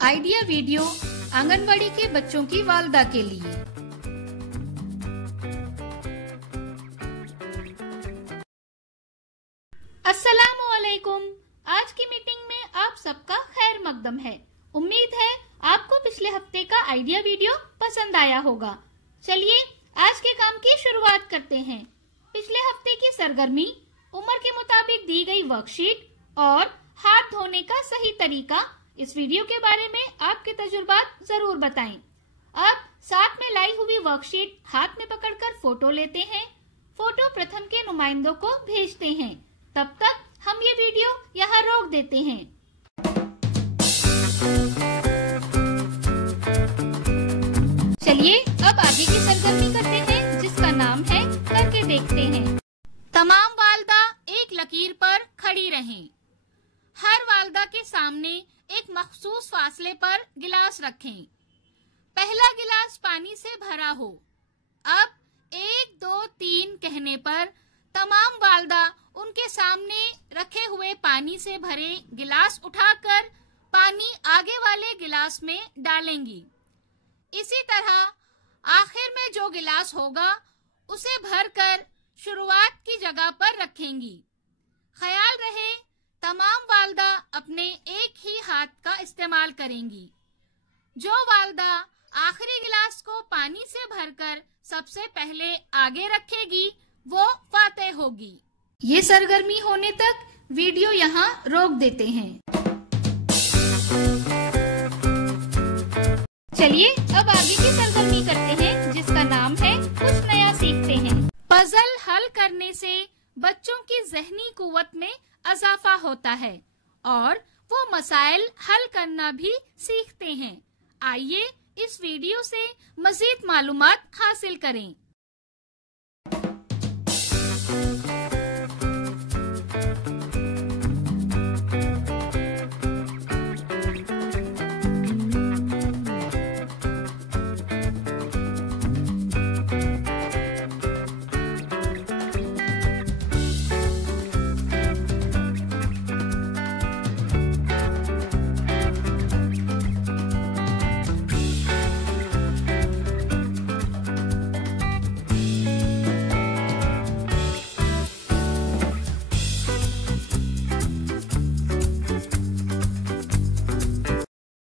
Idea video anganwadi के बच्चों की वालदा के लिए। अस्सलामुअलैकुम। आज की मीटिंग में आप सबका खैर मकदम है। उम्मीद है आपको पिछले हफ्ते का आइडिया वीडियो पसंद आया होगा। चलिए आज के काम की शुरुआत करते हैं। पिछले हफ्ते की सरगर्मी, उम्र के मुताबिक दी गई वर्कशीट और हाथ धोने का सही तरीका, इस वीडियो के बारे में आपके तजुर्बात जरूर बताएं। अब साथ में लाई हुई वर्कशीट हाथ में पकड़कर फोटो लेते हैं। फोटो प्रथम के नुमाइंदों को भेजते हैं। तब तक हम ये वीडियो यहाँ रोक देते हैं। चलिए अब आगे की सरगर्मी करते हैं, जिसका नाम है करके देखते हैं। तमाम वालदा एक लकीर पर खड़ी रहें। हर वालदा के सामने एक मखसूस फासले पर गिलास रखें। पहला गिलास पानी से भरा हो। अब 1, 2, 3 कहने पर तमाम वालदा उनके सामने रखे हुए पानी से भरे गिलास उठाकर पानी आगे वाले गिलास में डालेंगी। इसी तरह आखिर में जो गिलास होगा उसे भरकर शुरुआत की जगह पर रखेंगी। ख्याल रहे तमाम वालदा अपने एक ही हाथ का इस्तेमाल करेंगी। जो वालदा आखिरी गिलास को पानी से भरकर सबसे पहले आगे रखेगी वो फातेह होगी। ये सरगर्मी होने तक वीडियो यहाँ रोक देते हैं। चलिए अब आगे की सरगर्मी करते हैं, जिसका नाम है कुछ नया सीखते हैं। पजल हल करने से बच्चों की ज़हनी कुव्वत में इजाफा होता है और वो मसाइल हल करना भी सीखते हैं। आइए इस वीडियो से मजीद मालूमात हासिल करें।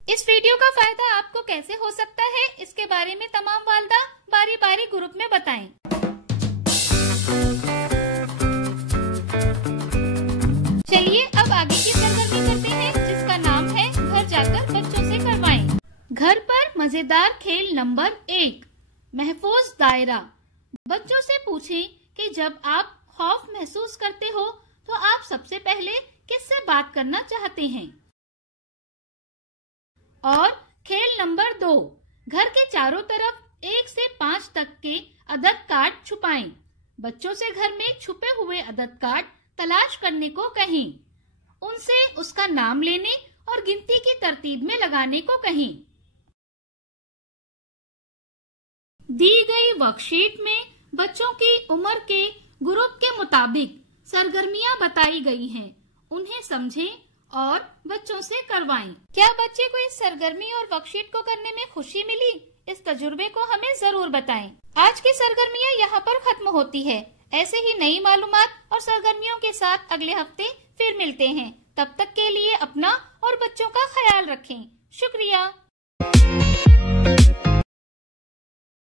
इस वीडियो का फायदा आपको कैसे हो सकता है, इसके बारे में तमाम वालदा बारी बारी ग्रुप में बताएं। चलिए अब आगे की सरगर्मी करते हैं, जिसका नाम है घर जाकर बच्चों से करवाएं। घर पर मजेदार खेल नंबर 1, महफूज दायरा। बच्चों से पूछें कि जब आप खौफ महसूस करते हो तो आप सबसे पहले किससे बात करना चाहते हैं। और खेल नंबर 2, घर के चारों तरफ 1 से 5 तक के अदद कार्ड छुपाएं। बच्चों से घर में छुपे हुए अदद कार्ड तलाश करने को कहें। उनसे उसका नाम लेने और गिनती की तरतीब में लगाने को कहें। दी गई वर्कशीट में बच्चों की उम्र के ग्रुप के मुताबिक सरगर्मियां बताई गई हैं। उन्हें समझें और बच्चों से करवाएं। क्या बच्चे को इस सरगर्मी और वर्कशीट को करने में खुशी मिली? इस तजुर्बे को हमें जरूर बताएं। आज की सरगर्मियां यहाँ पर खत्म होती है। ऐसे ही नई मालूमात और सरगर्मियों के साथ अगले हफ्ते फिर मिलते हैं। तब तक के लिए अपना और बच्चों का ख्याल रखें। शुक्रिया।